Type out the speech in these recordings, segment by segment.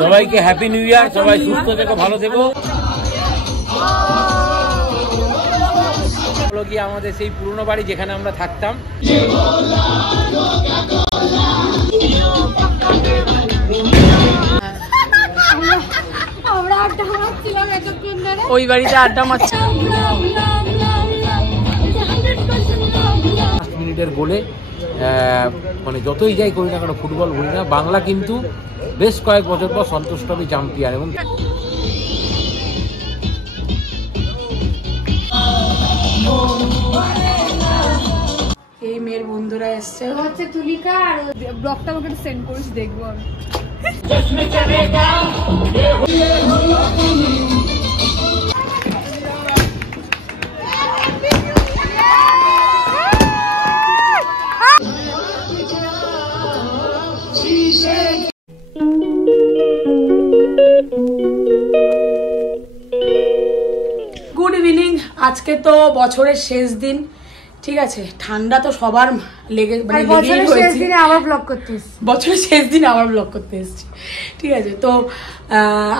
সবাইকে happy new ইয়ার। সবাই সুস্থ থেকো, ভালো থেকো। কি আমাদের সেই পুরনো বাড়ি যেখানে আমরা থাকতাম, ওই বাড়িতে আড্ডা মারছি। মিনিটের গোলে মানে যতই যাই করি না কেন ফুটবল ভুলি না, বাংলা কিন্তু বেশ কয়েক বছর পর সন্তোষ ট্রফি চ্যাম্পিয়ন। এবং এই মেয়ের বন্ধুরা এসছে, হচ্ছে তুলিকা। আর ব্লগটা আমাকে সেন্ড করিস, দেখবো আমি। Good evening. আজকে তো বছরের শেষ দিন, ঠিক আছে। ঠান্ডা তো সবার লেগে, বছরের শেষ দিনে আবার ব্লগ করতে এসেছি, ঠিক আছে। তো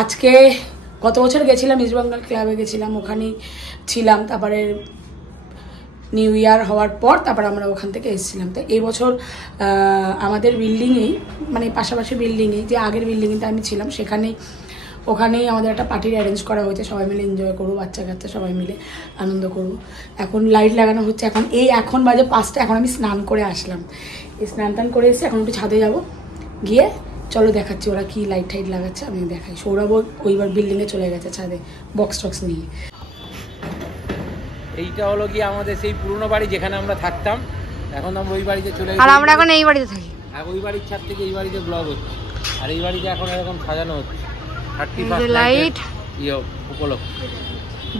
আজকে গত বছর গেছিলাম ইস্ট বেঙ্গল ক্লাবে, গেছিলাম, ওখানেই ছিলাম। তারপরে নিউ ইয়ার হওয়ার পর তারপর আমরা ওখান থেকে এসেছিলাম। তো এই বছর আমাদের বিল্ডিংয়েই, মানে পাশাপাশি বিল্ডিংয়েই, যে আগের বিল্ডিংয়েতে আমি ছিলাম ওখানেই আমাদের একটা পার্টির অ্যারেঞ্জ করা হয়েছে। সবাই মিলে এনজয় করবো, বাচ্চা কাচ্চা সবাই মিলে আনন্দ করবো। এখন লাইট লাগানো হচ্ছে। এখন বাজে 5টা। এখন আমি স্নান করে আসলাম, স্নান টান করে এসে এখন একটু ছাদে যাব, গিয়ে চলো দেখাচ্ছি ওরা কি লাইট টাইট লাগাচ্ছে, আমি দেখাই। সৌরভ ওইবার বিল্ডিংয়ে চলে গেছে ছাদে বক্স টক্স নিয়ে। এইটা হলো কি আমাদের সেই পুরনো বাড়ি যেখানে আমরা থাকতাম। এখন আমরা ওই বাড়িতে চলে গেছি, আর আমরা এখন এই বাড়িতে থাকি। আর ওই বাড়ির ছাদ থেকে এই বাড়িতে ব্লগ হচ্ছে। আর এই বাড়িতে এখন এরকম সাজানো হচ্ছে লাইট উপলক্ষে।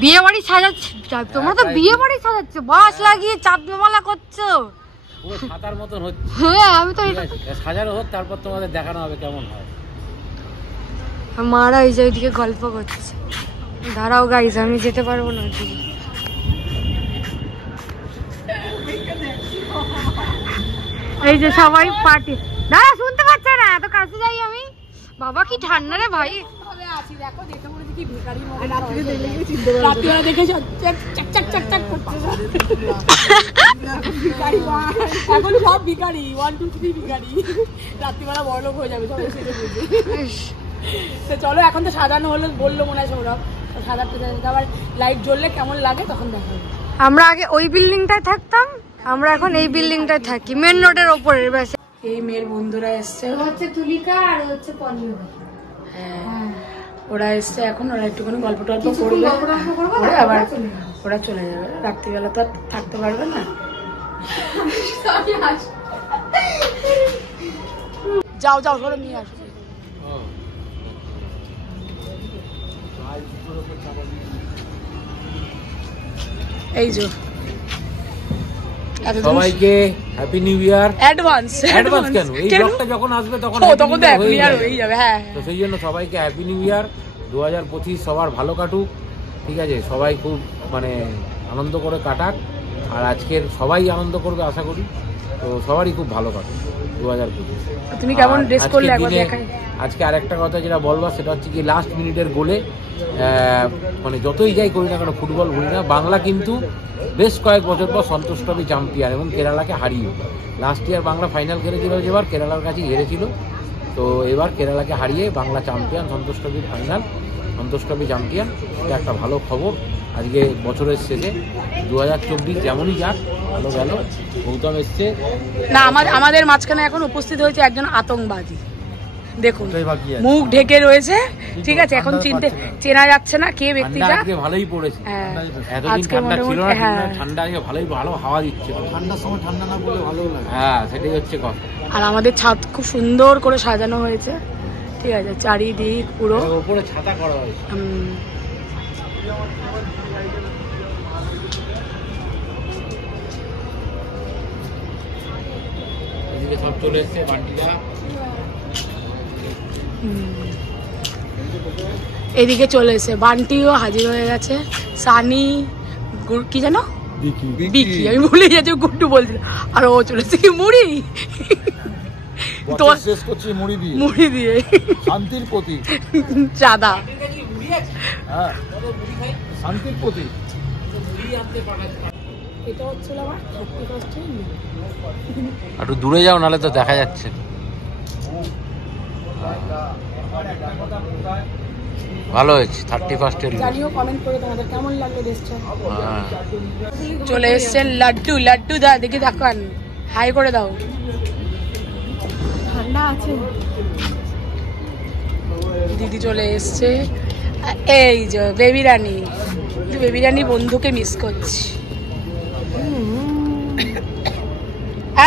বিয়ে বাড়ি সাজাচ্ছে, তোমরা তো বিয়ে বাড়ি সাজাচ্ছ, বাঁশ লাগিয়ে চাঁদমালা করছো, পুরো ছাতার মতন হচ্ছে। হ্যাঁ, আমি তো সাজানো হোক, তারপর তোমাদের দেখানো হবে কেমন হয়। মারা এই যে ওইদিকে গল্প করছে। দাঁড়াও গাইজ, আমি যেতে পারবো না ওইদিকে। এই যে সবাই পার্টি। দাঁড়া, শুনতে পাচ্ছে না, এত কাছে যাই আমি। বাবা কি ঠান্ডা রে ভাই। এখন সব ভিখারি, 1 2 3 ভিখারি। রাত্রিবেলা বড়লোক হয়ে যাবে সবাই সেটা বুঝে। তো চলো, এখন তো সাজানো হলো, বললো মনে হয় সৌরভ সাজাতে। আবার লাইট জ্বললে কেমন লাগে তখন দেখা যাবে। আমরা আগে ওই বিল্ডিংটায় থাকতাম, আমরা এখন এই বিল্ডিংটায় থাকি, মেন রোডের ওপরে। ব্যাস। এই মেয়ের বন্ধুরা এসছে, হচ্ছে তুলিকা আর হচ্ছে পনির। হ্যাঁ, ওরা এসছে এখন। ওরা একটুখানি গল্প টল্প করবে, আবার ওরা চলে যাবে। রাত্রিবেলা তো আর থাকতে পারবে না। যাও যাও, ধরে নিয়ে আসো। এই যে সবাইকে হ্যাপি নিউ ইয়ার। অ্যাডভান্স কেন? এই ব্লগটা যখন আসবে তখন তো হ্যাপি নিউ ইয়ার হয়ে যাবে। হ্যাঁ, তো সেই জন্য সবাইকে হ্যাপি নিউ ইয়ার। 2025 সবার ভালো কাটুক, ঠিক আছে। সবাই খুব মানে আনন্দ করে কাটাক। আর আজকের সবাই আনন্দ করবে আশা করি। তো সবারই খুব ভালো কাটুক 2025। তুমি কেমন ড্রেস করলে একবার দেখাই। আজকে আরেকটা কথা যেটা বলবার, সেটা হচ্ছে কি লাস্ট মিনিটের গোলে মানে যতই যাই করি না কেন ফুটবল ভুলি না, বাংলা কিন্তু বেশ কয়েক বছর পর সন্তোষ ট্রফি চ্যাম্পিয়ন এবং কেরালাকে হারিয়ে। লাস্ট ইয়ার বাংলা ফাইনাল খেলেছিল, যেবার কেরালার কাছে হেরেছিল। তো এবার কেরালাকে হারিয়ে বাংলা চ্যাম্পিয়ন, সন্তোষ ট্রফির ফাইনাল, সন্তোষ ট্রফি চ্যাম্পিয়ন। এটা একটা ভালো খবর আজকে বছরের শেষে। 2024 যেমনই যাক, ভালো গেল। গৌতম এসছে না, আমাদের মাঝখানে এখন উপস্থিত হয়েছে একজন আতঙ্কবাদী। দেখুন, মুখ ঢেকে রয়েছে, ঠিক আছে। এখন চেনা যাচ্ছে না কে ব্যক্তিটা। ভালোই পড়েছে, এতদিন ঠান্ডা ছিল না। ঠান্ডা আজকে ভালো হাওয়া দিচ্ছে। ঠান্ডার সময় ঠান্ডা না বলে ভালো লাগে। হ্যাঁ, সেটাই হচ্ছে কথা। আর আমাদের ছাদ খুব সুন্দর করে সাজানো হয়েছে, ঠিক আছে। চারিদিক পুরো উপরে ছাতা করা হয়েছে। সব চলে এসছে বান্টিরা। এদিকে চলে এসে বান্টিও হাজির হয়ে গেছে। সানি, কি জানো, বিকি, আমি ভুলে যাচ্ছি, গুড্ডু বলছিল। আর ও চলে এসে কি মুড়ি। তোর শেষ করছি মুড়ি দিয়ে শান্তির প্রতীক চাঁদা। হ্যাঁ শান্তির প্রতীক। এটা হচ্ছে আমার 31st একটু দূরে যাও, নাহলে তো দেখা যাচ্ছে। ভালো হয়েছে 31 জানিও কমেন্ট করে তোমাদের কেমন লাগলো ড্রেসটা। চলে এসেছেন লাড্ডু। লাড্ডু দা দেখি দেখান, হাই করে দাও। ঠান্ডা আছে। দিদি চলে এসছে। এই যে বেবি রানী। বেবি রানী বন্ধুকে মিস করছি।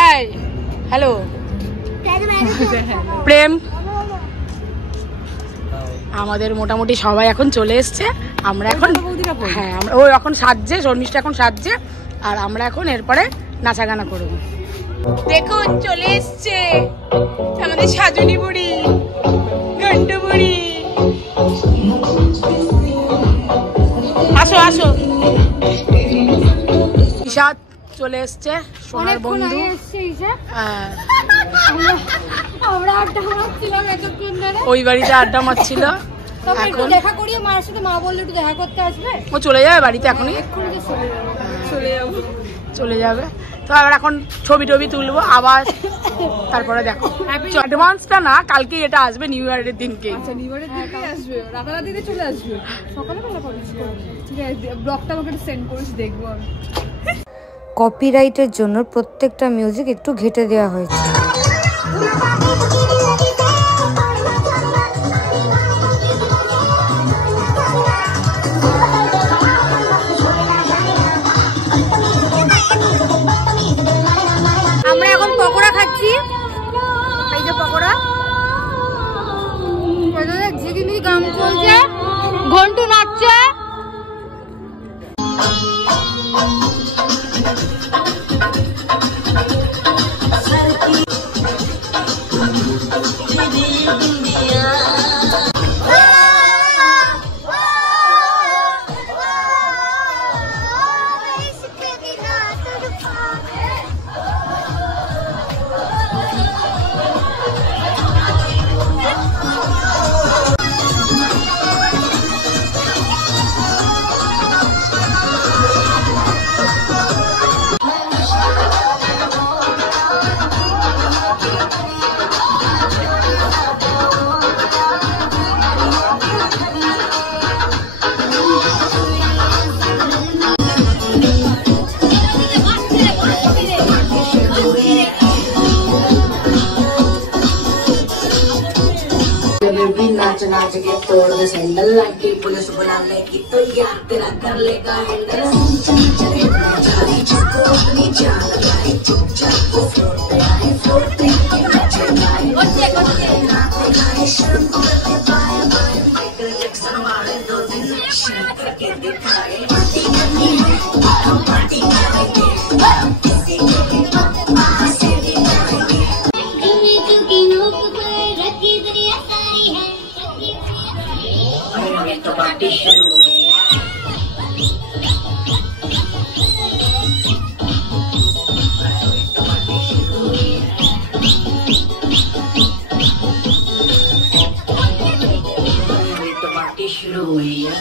এই হ্যালো প্রেম। আমাদের মোটামুটি সবাই এখন চলে এসছে। আমরা এখন হ্যাঁ আমরা ও এখন সাজছে, শর্মিষ্ঠা এখন সাজছে, আর আমরা এখন এরপরে নাচা গানা করবো। দেখুন চলে এসছে আমাদের সাজনী বুড়ি, ঘন্টু বুড়ি। আসো আসো। ঈশা চলে এসছে, সোনার বন্ধু। হ্যাঁ ওই বাড়িতে আড্ডা মারছিল। এখন দেখা করিয়ে মায়ের সাথে, মা বললে একটু দেখা করতে আসবে। ও চলে যাবে বাড়িতে এখনই, চলে যাবে। তো আবার এখন ছবি টবি তুলবো আবার, তারপরে দেখো অ্যাডভান্সটা না, কালকে এটা আসবে নিউ ইয়ারের দিনকে। নিউ ইয়ারের দিনকে আসবে, রাতারাতিতে চলে আসবে। সকালবেলা পাবলিশ করবে, ঠিক আছে? ব্লগটা আমাকে সেন্ড করিস, দেখবো আমি। কপিরাইটের জন্য প্রত্যেকটা মিউজিক একটু ঘেটে দেওয়া হয়েছে। আমরা এখন পকোড়া খাচ্ছি, এই যে পকোড়া। ঝিকিমিকি গান চলছে, ঘন্টু নাচছে। नाच नाच के तोड़ दे सैंडल, लागी पुलिस बुलाने की तो यार तेरा कर लेगा हैंडल। जिसको अपनी जान लाई, चुपचाप को फ्लोर पे आए, फ्लोर पे नाचे गाए, नाचे गाए, शर्म करते पाए पाए, माइकल जैक्सन वाले 2 दिन एक्शन करके दिखाए। पार्टी करनी है हम पार्टी करेंगे, किसी के भी पास से भी करेंगे। तो पार्टी शुरू हो गई। तो पार्टी शुरू हुई है।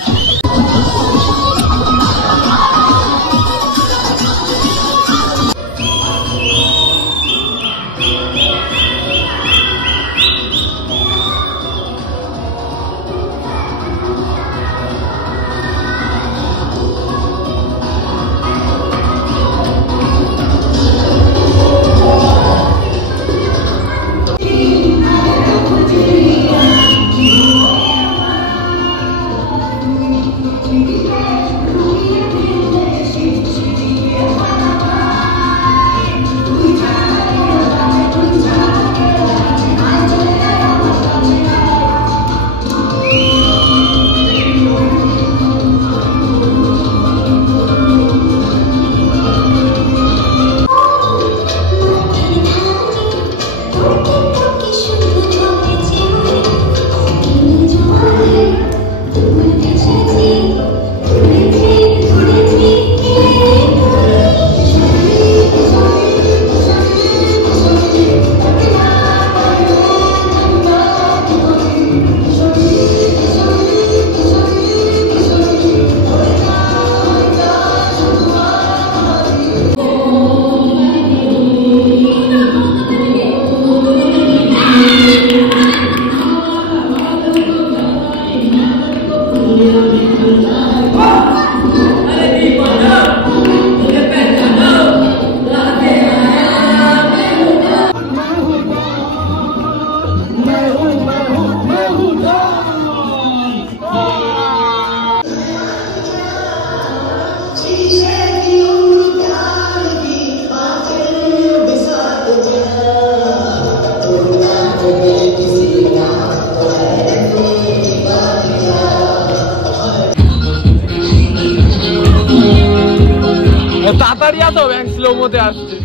তাড়াতাড়ি আসো, ব্যাংক স্লো মতে আসছে।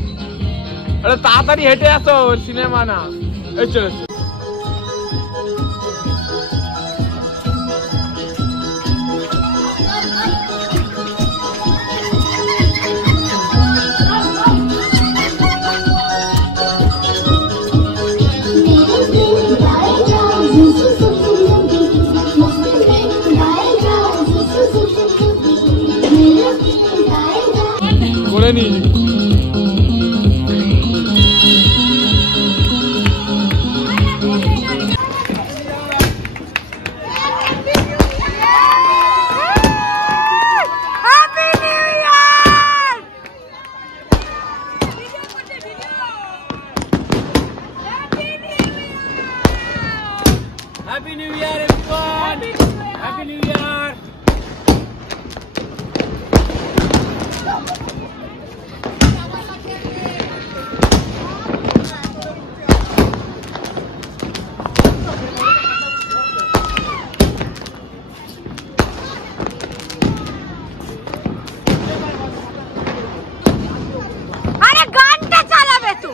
আরে তাড়াতাড়ি হেঁটে আসো, সিনেমা না। এই চলে করে নি। Happy New Year, everyone! Happy New Year! আরে গানটা চালাবে তো।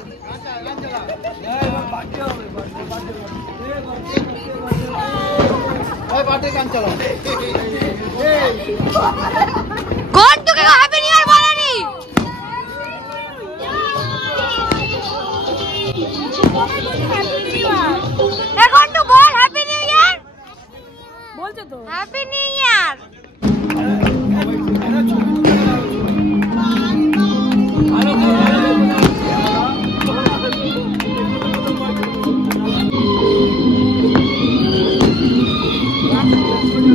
কোন তোকে হ্যাপি নিউ ইয়ার বলেনি? এখন তো বল হ্যাপি নিউ ইয়ার। বলছে তো happy new year.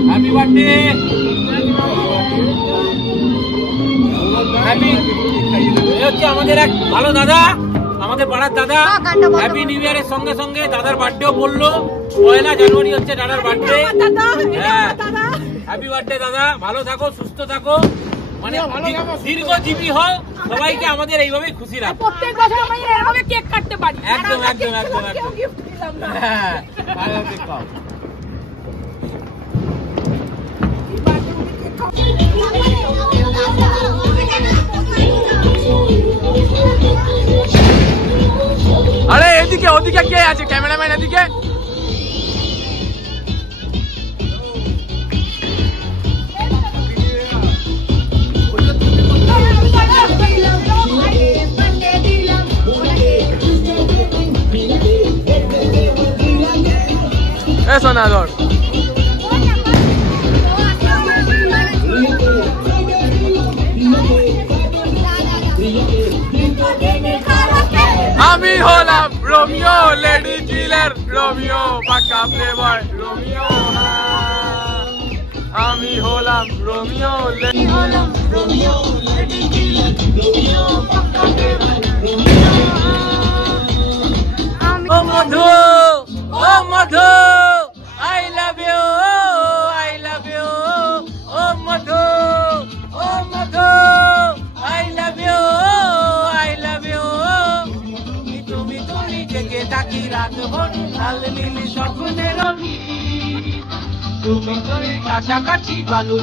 Happy birthday, happy. এই হচ্ছে আমাদের এক ভালো দাদা, আমাদের পাড়ার দাদা। হ্যাপি নিউ ইয়ারের সঙ্গে সঙ্গে দাদার বার্থডেও বললো। 1 জানুয়ারি হচ্ছে দাদার বার্থডে। হ্যাঁ, হ্যাপি বার্থডে দাদা, ভালো থাকো, সুস্থ থাকো, মানে দীর্ঘজীবী হও। সবাইকে আমাদের এইভাবেই খুশি রাখো। প্রত্যেক বছর আমরা এভাবে কেক কাটতে পারি। একদম একদম একদম একদম। হ্যাঁ, আরে এদিকে ওদিকে কে আছে? ক্যামেরাম্যান এদিকে। সোনা ধর। আমি হলাম রোমিও, লেডি কিলার রোমিও, পাক্কা প্লেবয় রোমিও। আমি হলাম রোমিও, লেডি কিলার রোমিও, পাক্কা প্লেবয় রোমিও। ও মধু, ও মধু, I love you, I love you, ও মধু, ও মধু, I love you, I love you। তুমি তুমি জেগে থাকি রাত ভোর, লাল নীল স্বপ্নের রঙি, তুমি তুমি কাছাকাছি ভালো।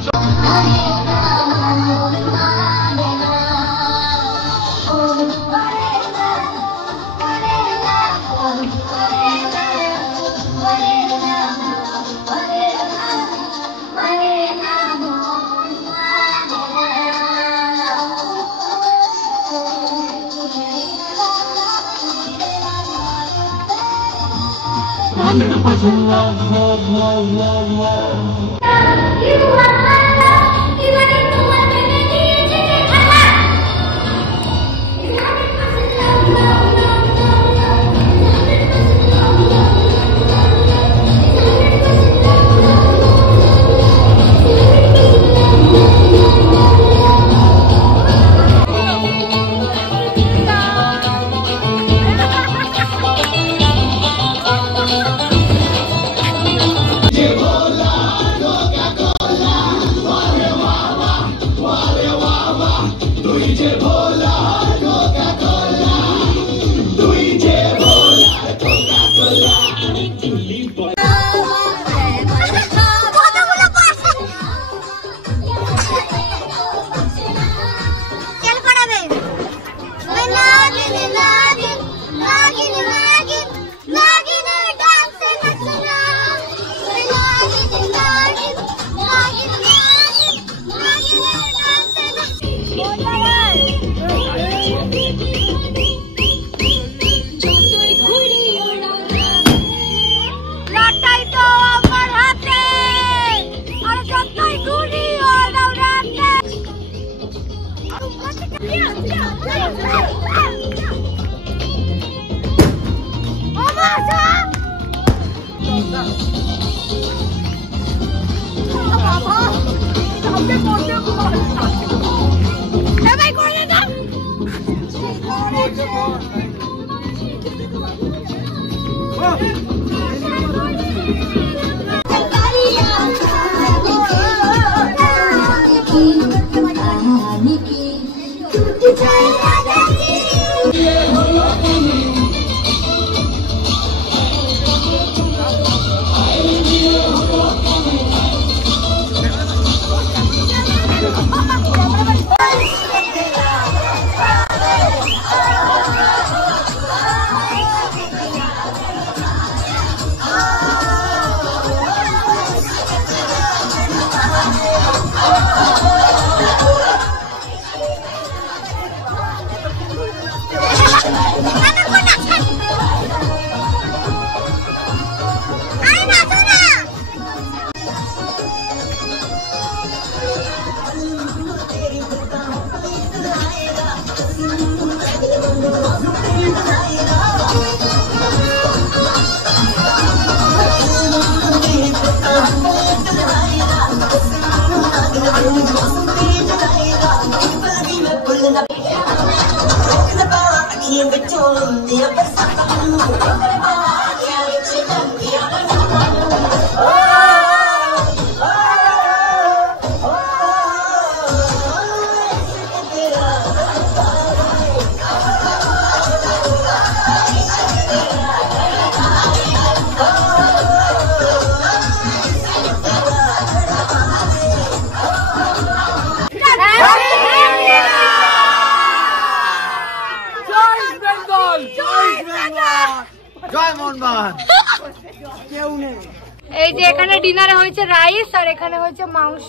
এই যে এখানে ডিনারে হয়েছে রাইস আর এখানে হয়েছে মাংস,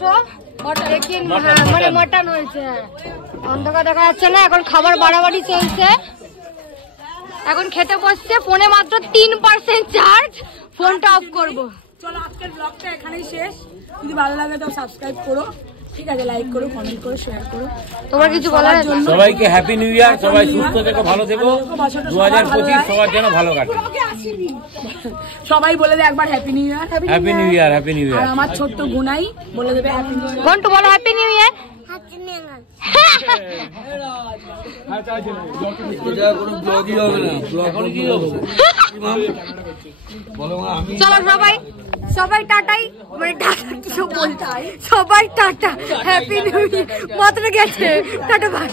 মানে মটন হয়েছে। অন্ধকার দেখা যাচ্ছে না, এখন খাবার বাড়াবাড়ি চলছে। এখন খেতে বসছে, ফোনে মাত্র 3% চার্জ, ফোনটা অফ করবো। চলো আজকের ব্লগটা এখানেই শেষ। যদি ভালো লাগে তো সাবস্ক্রাইব করো, ঠিক আছে, লাইক করো, কমেন্ট করো, শেয়ার করো। তোমার কিছু বলার আছে? সবাইকে হ্যাপি নিউ ইয়ার, সবাই সুস্থ থেকো, ভালো থেকো। 2025 সবার জন্য ভালো কাটে। সবাই বলে দেয় একবার happy new year. Happy new year, happy new year. আর আমার ছোট্ট গুনাই বলে দেবে হ্যাপি নিউ ইয়ার। ঘন্টু বলো হ্যাপি নিউ ইয়ার। চলো সবাই সবাই টাটাই, মানে টাটা কিছু বলতে, সবাই টাটা, হ্যাপি নিউ ইয়ার মাত্র গেছে, টাটা বাই।